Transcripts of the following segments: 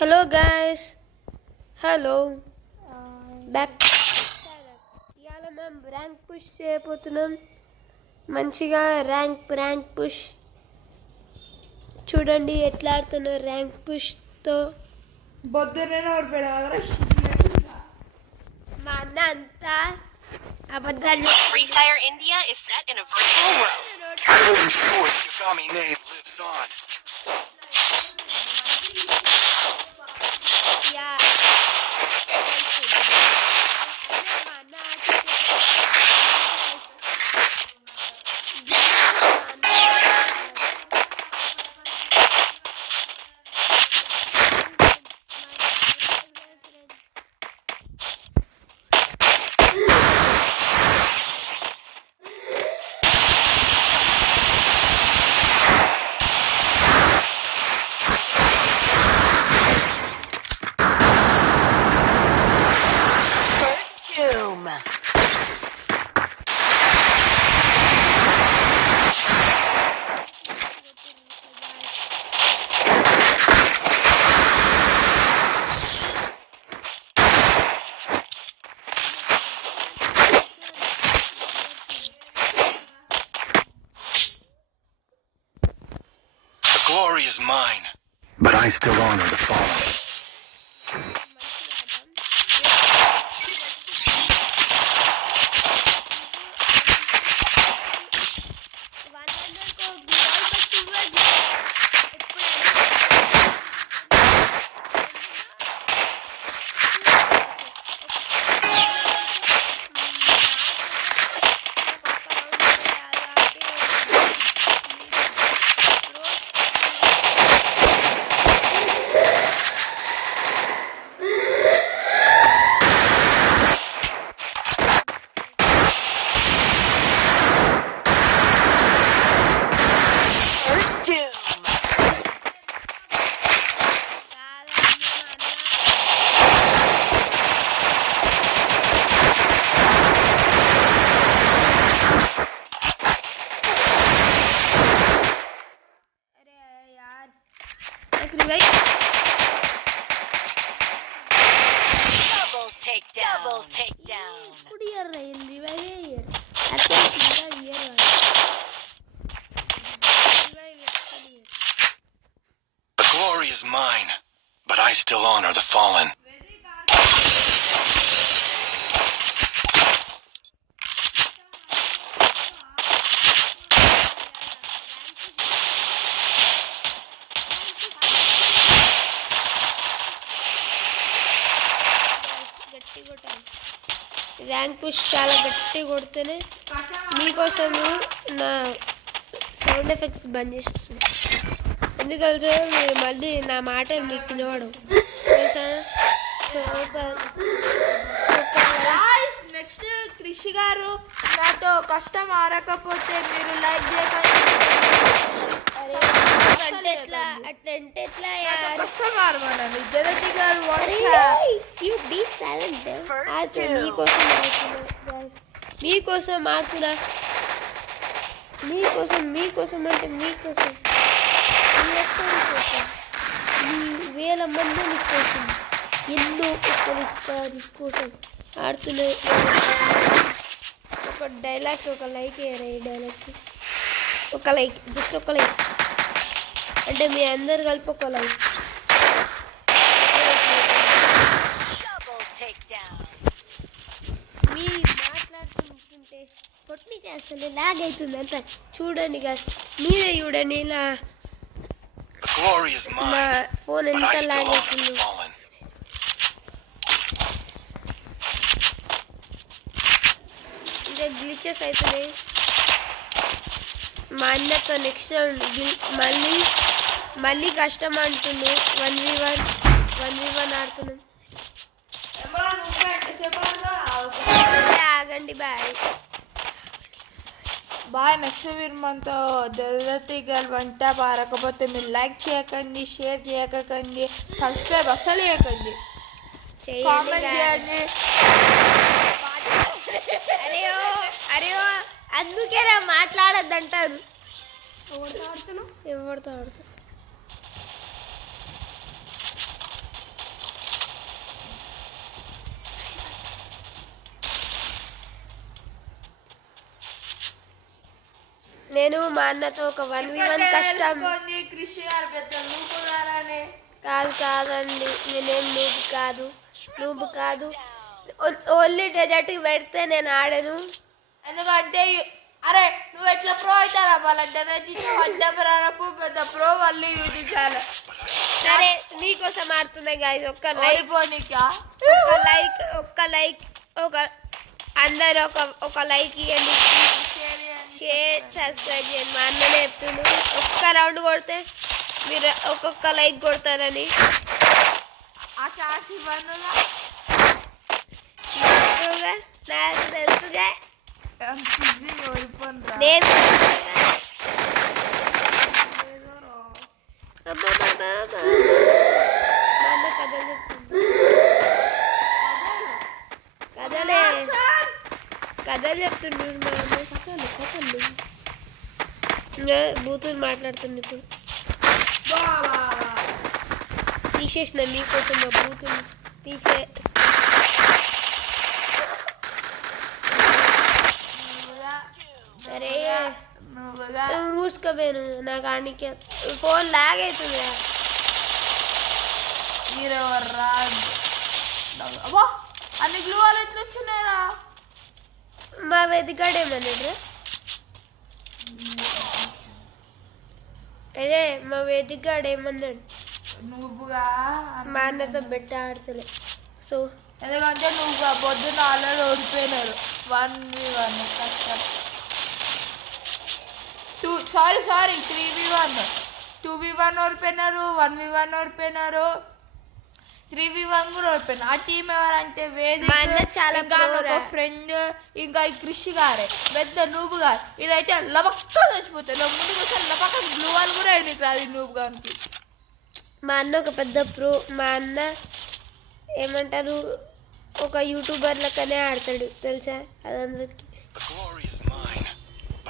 Hello guys, hello back. ఇవాళ మేము rank push చేయబోతున్నాం. మంచిగా ర్యాంక్ పుష్ చూడండి ఎట్లా ఆడుతున్నారు. ర్యాంక్ పుష్తో మా అన్న అంతా అబద్ధాలు. Free Fire India is set in a virtual world. Sure, Yagami name lives on. The glory is mine, but I still honor the fallen. Double takedown. The glory is mine, but I still honor the fallen. Rank push చాలా గట్టి కొడితేనే మీకోసము నా sound effects బంద్ చేసి వస్తుంది. ఎందుకంటే మీరు మళ్ళీ నా మాట మీకు తినవడం తెలుసా. నెక్స్ట్ కృషి గారు నాతో కష్టం ఆరకపోతే మీరు లైక్ చేయకండి. కష్టం ఆరమనండి. జగతి గారు మీకోసం ఆడుతున్నా. మీకోసం అంటే మీకోసం, మీ ఒక్కరి కోసం, మీ వేల మంది కోసం, ఎన్నో ఒక్కరి కోసం ఆడుతున్నాయి. ఒక డైలాగ్, ఒక లైక్ వేయరా. ఈ డైలాగ్కి ఒక లైక్, జస్ట్ ఒక లైక్ అంటే మీ అందరు కలిపి ఒక లైక్. మీ మాట్లాడుతుంటే పొట్టికి అసలు లాగ్ అవుతుంది అంత. చూడండి కదా, మీరే చూడండి ఇలా నా ఫోన్ ఎంత లాగ్ అవుతుందో. ఇంకా గ్లిచెస్ అవుతున్నాయి. మా అన్నతో నెక్స్ట్ రౌండ్ మళ్ళీ కష్టం అంటుండు. 1v1 ఆడుతున్నాం. ఆగండి బాయ్. నెక్స్ట్ వీరు మనతో జగతి గారు వంట పారకపోతే మీరు లైక్ చేయకండి, షేర్ చేయకండి, సబ్స్క్రైబ్ అసలు చేయకండి, కామెంట్ చేయండి. అరే అందుకేరా మాట్లాడద్దంటారు. ఎవరితో ఆడుతున్నా మా అన్నతో ఒక 1v1 కష్టం. కృషి గారు పెద్ద నూపుగారనే. కాదండి, నేనేం నూబు కాదు. ఓన్లీ డెజర్ట్ పెడితే నేను ఆడను. ఎందుకంటే అరే నువ్వు ఎట్లా ప్రో అవుతారా వాళ్ళంతా వద్దప్పుడు పెద్ద ప్రో వాళ్ళు చూపించాలి. సరే మీకోసం ఆడుతున్నాయి గాయస్. ఒక్క లైక్ అందరు ఒక లైక్ ఇవ్వండి, షేర్ సబ్స్క్రైబ్ చేయండి. మా అన్ననే చెప్తుండు ఒక్క రౌండ్ కొడితే మీరు ఒక్కొక్క లైక్ కొడతారని. నాకు తెలుసుగా ఓడిపోను. నేను మా అన్న కథలు చెప్తుంది. కథలు చెప్తుండ్రు మా అన్న. కథలు ఇంకా బూతులు మాట్లాడుతుంది. ఇప్పుడు తీసేసిన మీకోసం మా బూతులు అరే మూసుకోపోయాను. నాకు ఆడికి ఫోన్ లాగ్ అవుతుంది. మీరెవర్రా అబ్బా అన్ని గ్లూ వాళ్ళు ఎట్లా వచ్చినారా? మా వెతికాడేమన్నాడు. అరే మా వెతికాడేమన్నాడు. నువ్వుగా మా అన్నతో బెట్ట ఆడతలే. సో ఎందుకంటే నువ్వు పొద్దున్న ఆల్రెడీ ఓడిపోయినారు 1v1 కష్టం. 3v1 2v1 ఓడిపోయినారు, 1v1 ఓడిపోయినారు, 3v1 కూడా ఓడిపోయినారు. ఆ టీం ఎవరంటే వేదిక ఫ్రెండ్ ఇంకా ఈ కృషి గారే పెద్ద నూబు గారు. ఇదైతే లబక్క చచ్చిపోతాయి. ముందుకు వస్తే లబక్క గ్లూ వాళ్ళు కూడా నీకు రాదు నూబు గారికి. మా అన్న ఒక పెద్ద ప్రో. మా అన్న ఏమంటారు ఒక యూట్యూబర్ లెక్కనే ఆడతాడు తెలుసా అదందరికి.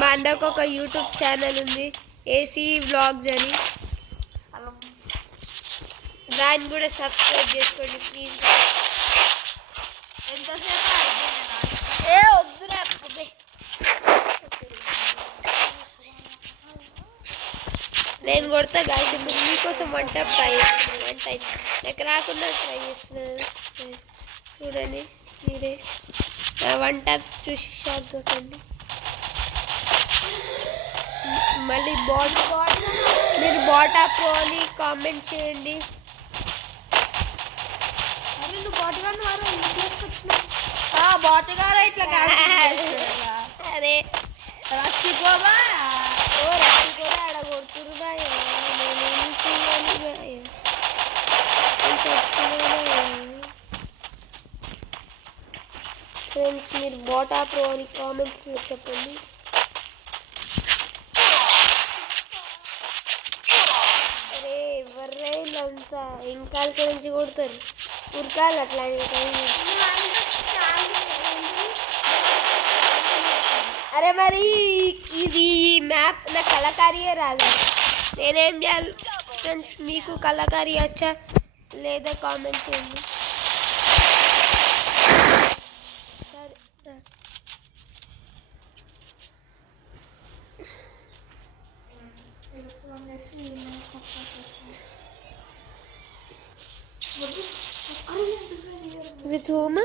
మా అన్నకు ఒక యూట్యూబ్ ఛానల్ ఉంది, ఏసీ వ్లాగ్స్ అని. దాన్ని కూడా సబ్స్క్రైబ్ చేసుకోండి ప్లీజ్. ఎంతసేపు వద్దురా నేను కొడతా గాయస్. మీకోసం వంట నాకు రాకుండా ట్రై చేస్తున్నాను. చూడండి మీరే నా వంట చూసి షాక్ కాకండి. మళ్ళీ మీరు బాటా ప్రో అని కామెంట్ చేయండి. బాటగారు ఇట్లా అరే రసికోవా ఆడ కొడుతురు బాయ్. ఫ్రెండ్స్ మీరు బాటా ప్రో అని కామెంట్స్లో చెప్పండి. అరే ఎవర్రే వీళ్ళంతా ఇంకా నుంచి కొడతారు. ఉరకాలి అట్లా. అరే మరి ఇది మ్యాప్ నా కళాకారియే రాదు. నేనేం చేయాలి ఫ్రెండ్స్? మీకు కళాకారీ వచ్చా లేదా కామెంట్ చేయండి. With whom?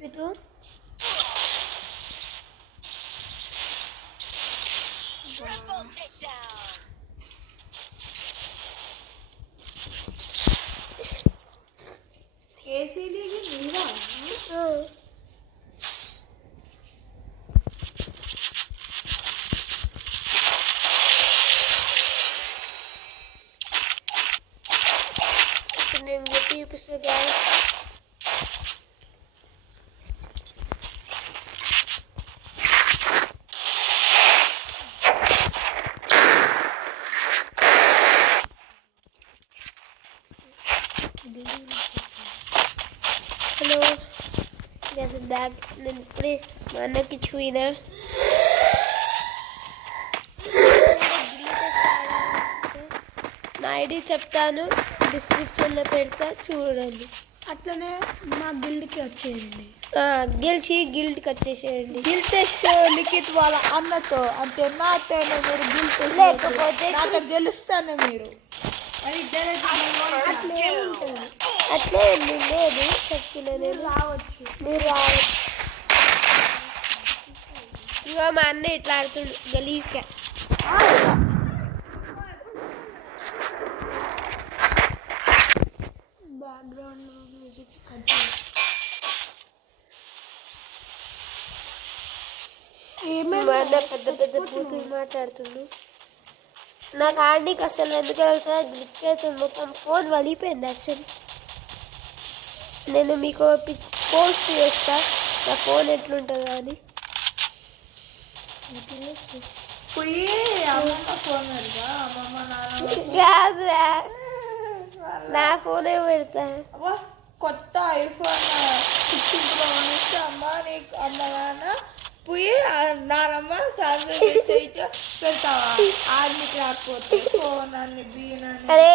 With whom? Triple takedown. నేను చెప్పి చూపిస్తా గాయస్. Hello bag. నేను ఇప్పుడే మా అన్నకి చూయినా. నా ఐడి చెప్తాను, డిస్క్రిప్షన్లో పెడతా చూడండి. అట్లనే మా గిల్డ్కి వచ్చేయండి గెలిచి గిల్డ్కి వచ్చేసేయండి. గిల్ టెస్ట్ లిఖిత్ వాళ్ళ అన్నతో అంటే నాతోనే మీరు గిల్ టెస్ట్ లేకపోతే నాతో గెలుస్తాను మీరు అట్లే ఏమీ లేదు చెప్తున్నా నేను. రావచ్చు. మీరు రావచ్చు. ఇగో మా అన్న ఇట్లా ఆడుతుండు గలీజ్గా. బ్యాక్గ్రౌండ్ మ్యూజిక్ మా అన్న పెద్ద పెద్ద బూతులు మాట్లాడుతుండు. నాకు ఆడనీకి అసలు ఎందుకు తెలుసా గ్లిచ్ అవుతుంది మొత్తం. ఫోన్ వలిపోయింది యాక్చువల్లీ. నేను మీకు పోస్ట్ చేస్తా నా ఫోన్ ఎట్లుంటుందో అని. పోయి అమ్మమ్మ ఫోన్ పెడతా అమ్మమ్మ నాన్న కాదురా నా ఫోనే పెడతా. అబ్బా కొత్త ఐఫోన్ 16 Pro ఇస్తే అమ్మ నీకు అమ్మ నాన్న పోయి నానమ్మ సార్లు పెడతావా ఆడికి రాకపోతే ఫోన్ అని బీన్ అని అరే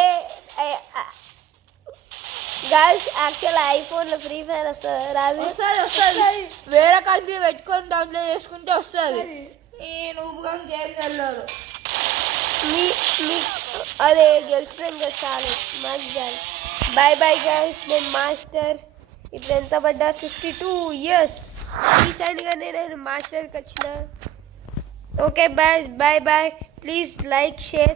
గర్ల్స్ యాక్చువల్ ఐఫోన్లో ఫ్రీ ఫైర్ వస్తుంది రాదు. వస్తుంది వేరే కంట్రీ పెట్టుకొని డౌన్లోడ్ చేసుకుంటే వస్తుంది. నువ్వు కానీ గేమ్ వెళ్ళదు. మీ అదే గెలిచినాక చాలు మాకు చాలు. Bye bye girls. నేను మాస్టర్ ఇప్పుడు ఎంత పడ్డా 52 years రీసెంట్గానే నేను మాస్టర్కి వచ్చిన. Okay bye bye bye. Please like share